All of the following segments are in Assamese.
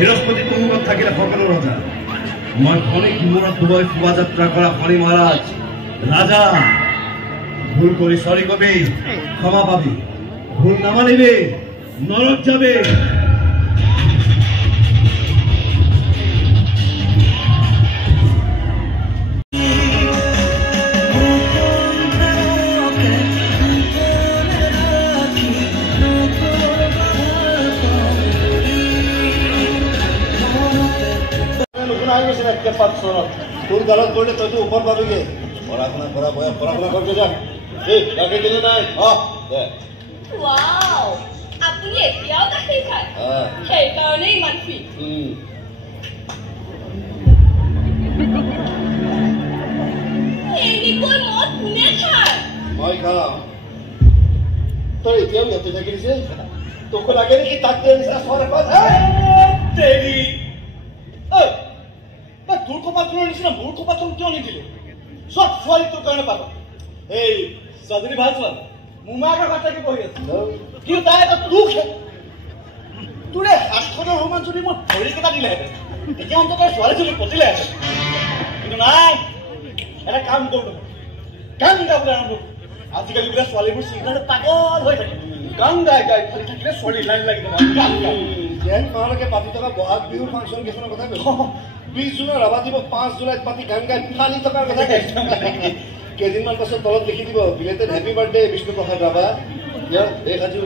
বৃহস্পতি তুমুলত থাকিলে সকলো ৰজা মই খনি মূৰত দুবই শোভাযাত্ৰা কৰা খনি মহাৰাজ ৰাজা ভুল কৰি চৰি কবি ক্ষমা পাবি ভুল নামানিবি নৰক যাবি তোর গালত করলে তুই উপর পাবি গে পড়াশোনা করা বয়স পড়াশোনা করতে যা এই গাকে দিলে নাই ওয়াও আপনি এতিয়াও গাখীৰ খায় সেইকাৰণে ইমান ফিট এনেকৈ মদ কোনে খায় মই খাওঁ তই এতিয়াও ইয়াতে থাকি দিছে তোকে লাগে নেকি তাক দিয়ে নিচিনা চোৱাৰ এখন দেৰি তোৰ কপালখনৰ নিচিনা মোৰ কপালখন কিয় নিদিলো চব ছোৱালী তোৰ কাৰণে পাব এই ছোৱালী ভাল ছোৱালী মোমায়েকৰ ঘৰত থাকি পঢ়ি আছে কিন্তু তাই এটা তোক তোৰে হাতখনৰ সমান যদি মই ভৰিকেইটা দিলেহেঁতেন এতিয়া অন্তত ছোৱালীজনী পতিলেহেঁতেন কিন্তু নাই এটা কাম কৰোঁ গান গাবলৈ আৰম্ভ আজিকালি বোলে ছোৱালীবোৰ চিন্তাতে পাগল হৈ থাকে গান গাই গাই খালি থাকিলে ছোৱালী লাইন লাগি গান গাই যেন তোমালোকে পাতি থকা বহাগ বিহুৰ ফাংচন কিছুমানৰ কথা কৈছে 20 জুনৰ ৰাভা দিৱস 5 জুলাইত পাতি গান গাই ফালি থকাৰ কথা কৈছে কেইদিনমান পাছত তলত লিখি দিব belated happy birthday Bishnu Prasad Rabha দেখ আজি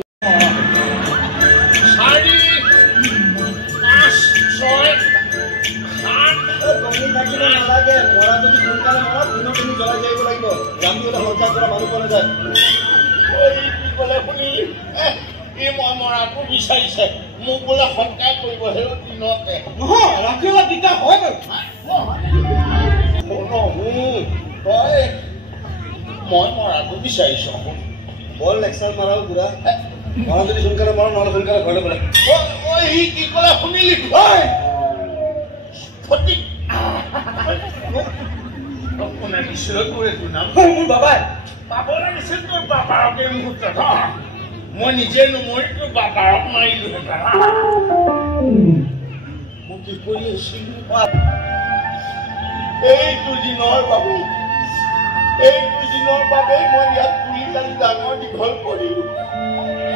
নালাগে মৰা যদি সোনকালে মৰা পুনৰ তুমি জ্বলাই যাব লাগিব জামিবলৈ সঞ্চাৰ কৰা মানুহ পোৱা নাযায় কি ক'লে শুনি এই মই মৰাটো বিচাৰিছে মোক বোলে সৎকাৰ কৰিব সেই দিনতে নহয় ৰাতিপুৱা দিগদাৰ হয় তই মই মৰাটো বিচাৰিছ বৰ লেকচাৰ মাৰাও বুঢ়া মৰা যদি সোনকালে মৰা নহ'লে সোনকালে ঘৰলৈ বোলে সি কি ক'লে শুনিলি সঠিক কোনে দিছিল তোৰ এইটো নাম মোৰ বাবাই পাব লাগিছিল তোৰ বাবাৰকে মুহূৰ্তত মই নিজে নমৰি তোৰ বাবাৰক মাৰিলো মোক কি কৰি আছিল এইটো দিনৰ বাবে মই ইয়াত তুলি কালি ডাঙৰ দীঘল কৰিলো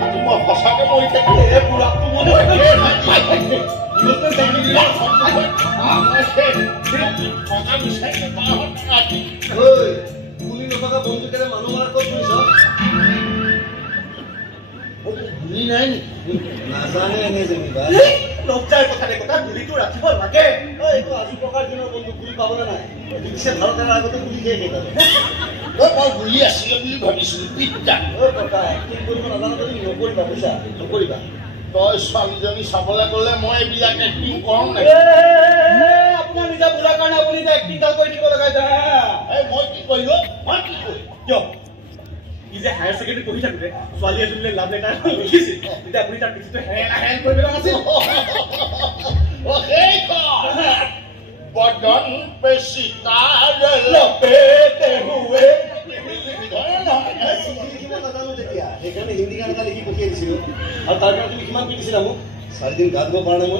আজি মই সঁচাকে মৰি থাকিলে এই বুঢ়াটো মনে গুলি নথকা বন্ধুকেৰে মানুহ মাৰা ক'ত কৰিছ গুলি নাই নেকি নাজানে এনে যেনিবা লজ্জাৰ কথা গুলিটো ৰাখিব লাগে এইটো আজি প্ৰকাৰ দিনৰ বন্ধু গুলি পাবলৈ নাই ব্ৰিটিছে ভাৰতৰ আগতে গুলি দিয়ে মই গুলি আছিলে বুলি ভাবিছিলো পিতা কথা এক্টিং কৰিব নাজানো যদি নকৰিবা বুজিছা নকৰিবা তই ছোৱালীজনী চাবলৈ গ'লে মই এইবিলাক এক্টিং কৰোঁ নাই আপোনাৰ নিজা বুঢ়া কাৰণে আপুনি এক্টিং কৰি দিব লগাই মই কি কৰিলো মই কি কৰিম কিয় ই যে হায়াৰ ছেকেণ্ডেৰী পঢ়ি থাকোঁতে ছোৱালী এজনীলৈ লাভ লেটাৰ লিখিছিল তেতিয়া আপুনি তাৰ পিছতে হেৰেন কৰি পেলোৱা নাছিল বদন পে সিতাৰে লপেটে হুৱে নাজানো তেতিয়া সেইকাৰণে হিন্দী গান এটা লিখি পঠিয়াই দিছিলো আৰু তাৰ কাৰণে তুমি কিমান পিটিছিলা মোক 4 দিন গা ধুব পৰা নাই মই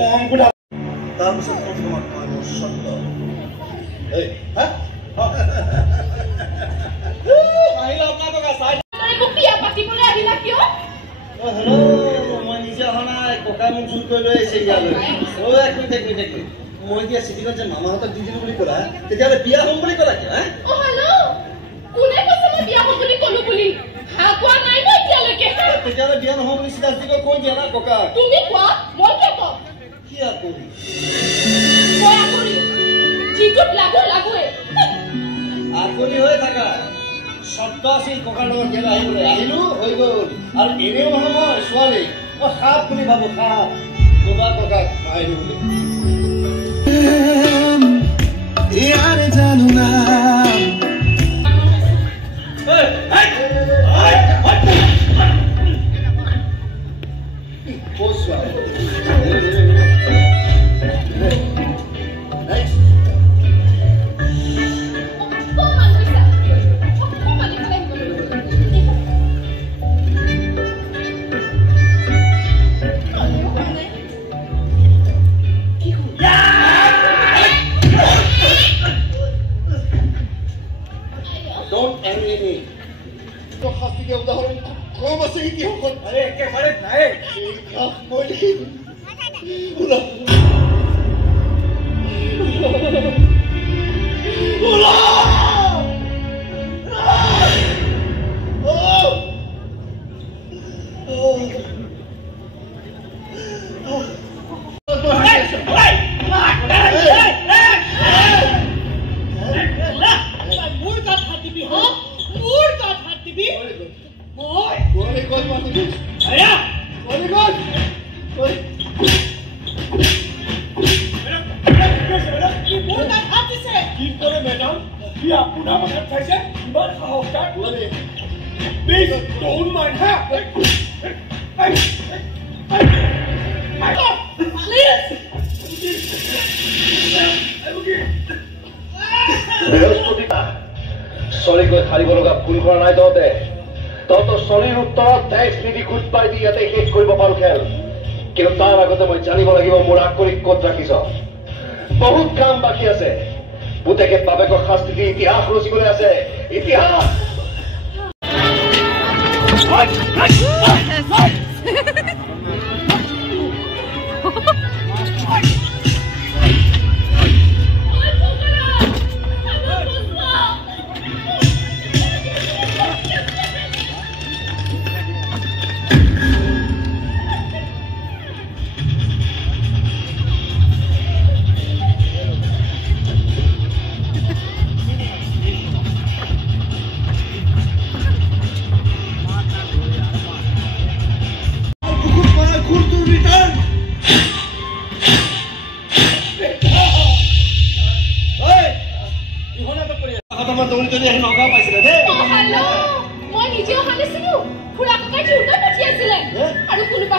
তাৰপিছত তোমাক মই মোৰ সত্য মই নিজে অহা নাই ককাই মোক জোৰ কৰি লৈ আহিছে ইয়ালৈ মই দিয়া চিঠিখন যে মামাহঁতক দি দিলো বুলি ক'লা তেতিয়াহ'লে বিয়া হ'ম বুলি ক'লা কিয় তেতিয়াহ'লে বিয়া নহওঁ বুলি চিধা চিধি কৈ দিয়া না ককা আকলি হৈ থাকা শব্দ আছিল ককাৰ লগত গেলা আহিবলৈ আহিলো হৈ গ'ল আৰু এনেও নহয় মই ছোৱালী মই সাপ বুলি ভাবো সাপ কবা ককাক আহিলো বুলি ইয়াৰে জানো না চলিকৈ খাৰিব লগা ভুল কৰা নাই তহঁতে তহঁতৰ চলিৰ উত্তৰত টেক্স নিদি গুড বাই দি ইয়াতে শেষ কৰিব পাৰো খেল কিন্তু তাৰ আগতে মই জানিব লাগিব মোৰ আকৰিক ক'ত ৰাখিছ বহুত কাম বাকী আছে পুতেকে বাবেকৰ শাস্তি দি ইতিহাস ৰচিবলৈ আছে ইতিহাস মই নিজেও হালিছিলো খুৰা ককাই জোৰকৈ পঠিয়াইছিলে আৰু কোনোবা